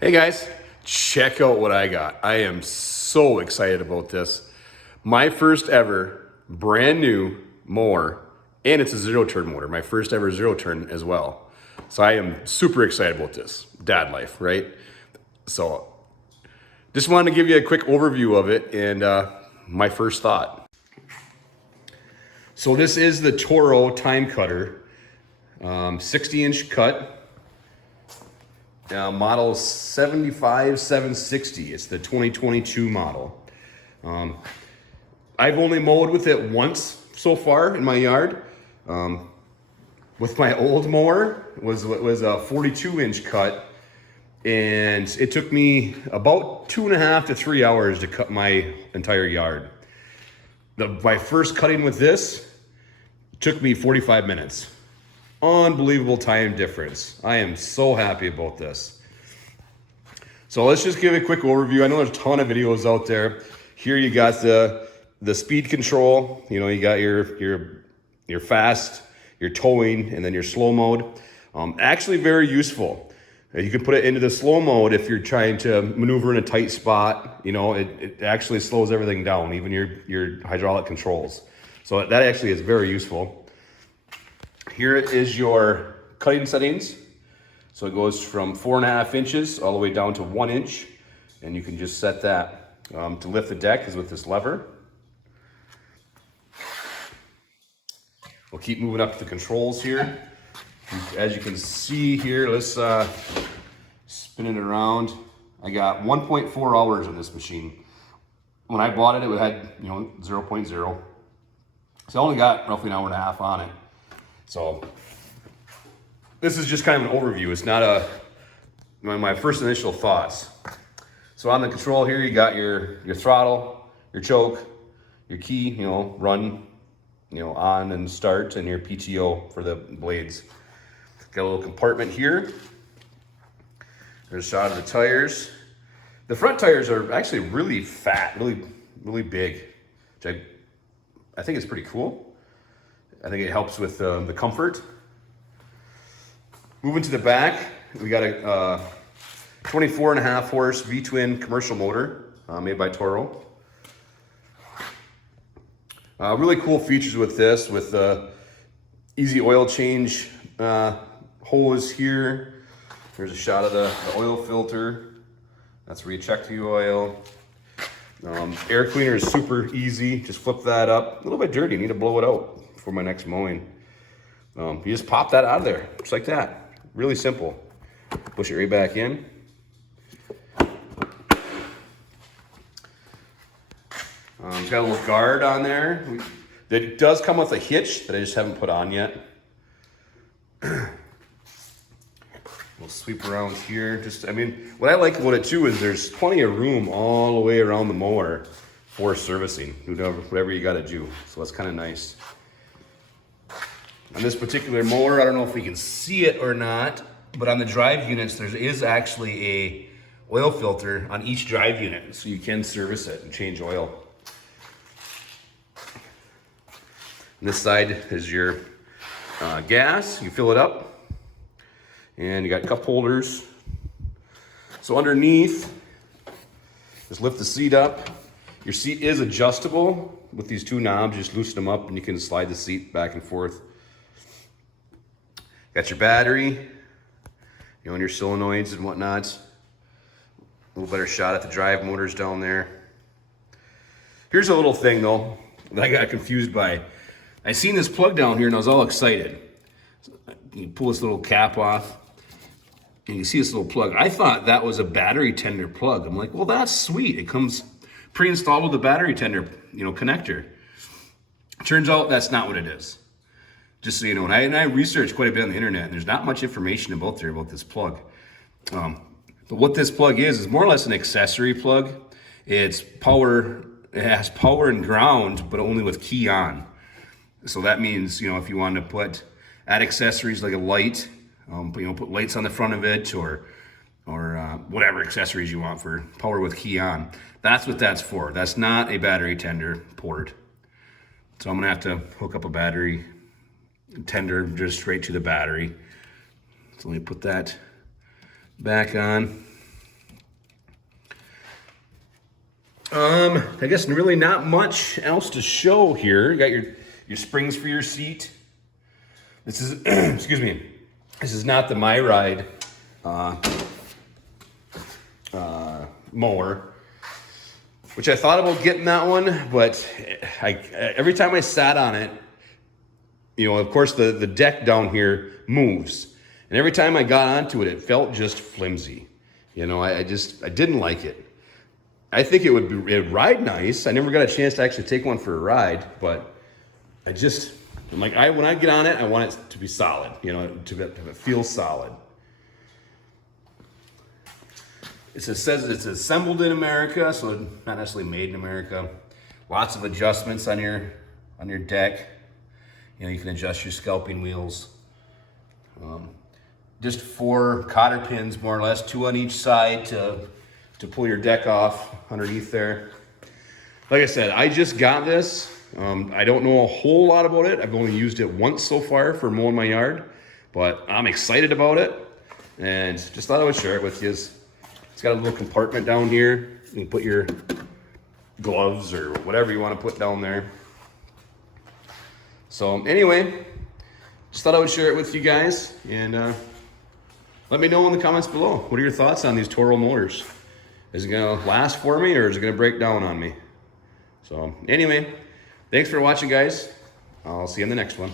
Hey guys, check out what I got. I am so excited about this. My first ever brand new mower, and it's a zero turn motor. My first ever zero turn as well. So I am super excited about this. Dad life, right? So just wanted to give you a quick overview of it and my first thought. So this is the Toro Timecutter, 60-inch cut. Model 75760. It's the 2022 model. I've only mowed with it once so far in my yard. With my old mower, it was a 42-inch cut, and it took me about 2.5 to 3 hours to cut my entire yard. My first cutting with this took me 45 minutes. Unbelievable time difference. I am so happy about this. So let's just give a quick overview. I know there's a ton of videos out there. Here you got the speed control. You know, you got your fast, your towing, and then your slow mode. Actually very useful. You can put it into the slow mode if you're trying to maneuver in a tight spot. You know, it actually slows everything down, even your hydraulic controls. So that actually is very useful. Here is your cutting settings. So it goes from 4.5 inches all the way down to 1 inch. And you can just set that. To lift the deck is with this lever. We'll keep moving up to the controls here. As you can see here, let's spin it around. I got 1.4 hours on this machine. When I bought it, it had 0.0. So I only got roughly an hour and a half on it. So this is just kind of an overview. It's not my first initial thoughts. So on the control here, you got your throttle, your choke, your key, run, on and start, and your PTO for the blades. Got a little compartment here. There's a shot of the tires. The front tires are actually really fat, really big, which I think is pretty cool. I think it helps with the comfort. Moving to the back, we got a 24.5 horse V-twin commercial motor made by Toro. Really cool features with this, with easy oil change hose here. There's a shot of the oil filter. That's where you check the oil. Air cleaner is super easy. Just flip that up. A little bit dirty, need to blow it out for my next mowing. You just pop that out of there, just like that. Really simple. Push it right back in. It's got a little guard on there. It does come with a hitch that I just haven't put on yet. We'll sweep around here. What I like about it too is there's plenty of room all the way around the mower for servicing, whatever you got to do. So that's kind of nice. On this particular mower, I don't know if we can see it or not, but on the drive units, there is actually a oil filter on each drive unit, so you can service it and change oil. On this side is your gas. You fill it up, and you got cup holders. So underneath, just lift the seat up. Your seat is adjustable with these two knobs. You just loosen them up, and you can slide the seat back and forth. Got your battery, and your solenoids and whatnot. A little better shot at the drive motors down there. Here's a little thing though that I got confused by. I seen this plug down here and I was all excited. You pull this little cap off and you see this little plug. I thought that was a battery tender plug. I'm like, well, that's sweet. It comes pre-installed with the battery tender, connector. Turns out that's not what it is. Just so you know, and I researched quite a bit on the internet, and there's not much information about this plug. But what this plug is more or less an accessory plug. It has power and ground, but only with key on. So that means, if you want to add accessories like a light, put lights on the front of it, or whatever accessories you want for power with key on. That's what that's for. That's not a battery tender port. So I'm gonna have to hook up a battery tender just straight to the battery. So let me put that back on. I guess really not much else to show here. You got your springs for your seat. This is, excuse me, this is not the My Ride mower, which I thought about getting that one, but every time I sat on it, you know, of course the deck down here moves, and every time I got onto it, it felt just flimsy. You know, I didn't like it. I think it'd ride nice. I never got a chance to actually take one for a ride, but I'm like, when I get on it, I want it to be solid, you know, to feel solid. It says it's assembled in America, so not necessarily made in America. Lots of adjustments on your deck. You know, you can adjust your scalping wheels. Just 4 cotter pins, more or less, 2 on each side to pull your deck off underneath there. Like I said, I just got this. I don't know a whole lot about it. I've only used it once so far for mowing my yard, but I'm excited about it, and just thought I would share it with you. It's got a little compartment down here. You can put your gloves or whatever you want to put down there. So anyway, just thought I would share it with you guys, and let me know in the comments below. What are your thoughts on these Toro motors? Is it gonna last for me, or is it gonna break down on me? So anyway, thanks for watching, guys. I'll see you in the next one.